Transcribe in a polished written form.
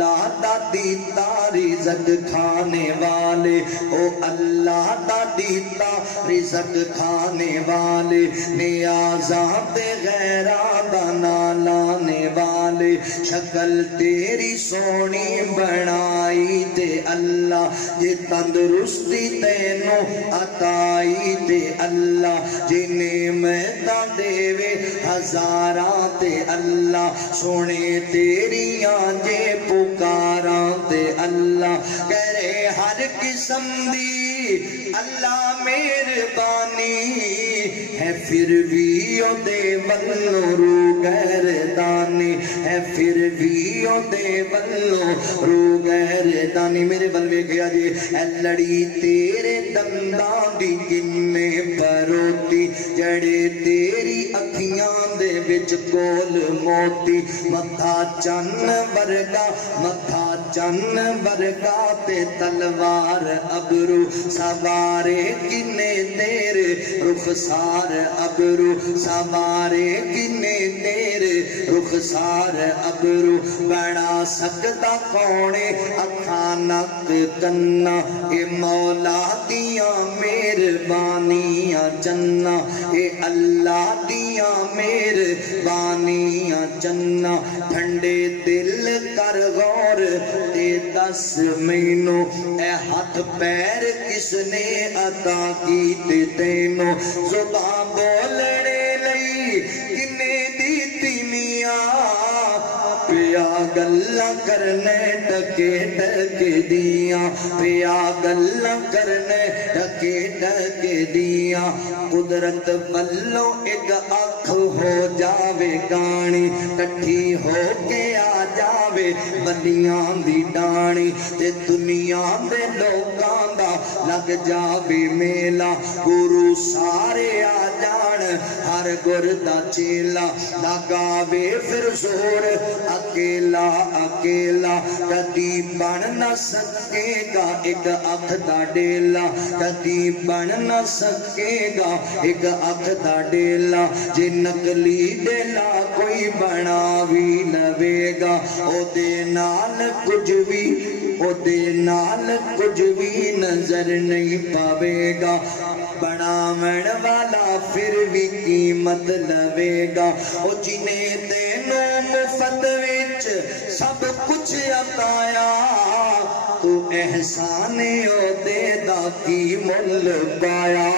اللہ دا دیتا رزق کھانے والے، او اللہ دا دیتا رزق کھانے والے، نیازاں تے غیراں دا نہ لانے والے، شکل تیری سونی بنائی تے اللہ، یہ تندرستی تینوں عطائی تے اللہ، جی نعمتاں دیوے ہزاراں تے اللہ، سونے تیریاں جے پکاراں تے اللہ، کرے ہر قسم دی اللہ مہربانی ہے، پھر بھی او دے ولو رو گردانی ہے، پھر بھی او دے ولو رو گردانی۔ میرے بلوے گیا جی اے لڑی تیرے دنداں دی کنے پروتی، جڑے تیری اکھیاں دے وچ کول موتی، متھا چن ورگا متھا چن ورگا تے تلوار ابرو، سوارے کنے تیرے رخسار ابرو، سوارے کنے تیرے رخسار ابرو، بنا سکتا کونے اکھاں نک کنا، اے مولا دیاں مہربانیاں چنا، اے اللہ دیاں مہربانیاں چنا، ٹھنڈے دل کر غور تے دس مینوں، اے ہاتھ پیر کس نے عطا کیتے تینوں، زباں بولنے لئی کنے دیتی میاں، پیا گلاں کرنے ٹکے ٹکے دیاں، پیا گلاں کرنے ٹکے ٹکے دیاں، قدرت والو ایک اکھ ہو جاوے گانی، کٹھی ہو کے آ جاوے ولیاں دی ڈانی، تے دنیا دے لوکاں دا لگ جاوے میلہ، گرو سارے آ جان ہر گردا چیلا، لگاوے پھر زور اکیلا اکیلا، کدی بن نہ سکے گا ایک اکھ دا ڈیلا، کدی بن نہ سکے گا ایک اکھ دا ڈیلا، جے نقلی ڈیلا کوئی بناوی لوے گا، او دے نال کچھ بھی او دے نال کچھ بھی نظر نہیں پاوے گا، بناون والا پھر بھی قیمت لوے گا، او جنہیں تینوں مفت وچ سب کچھ عطایا، تو احسان او دے دا کی مل پایا۔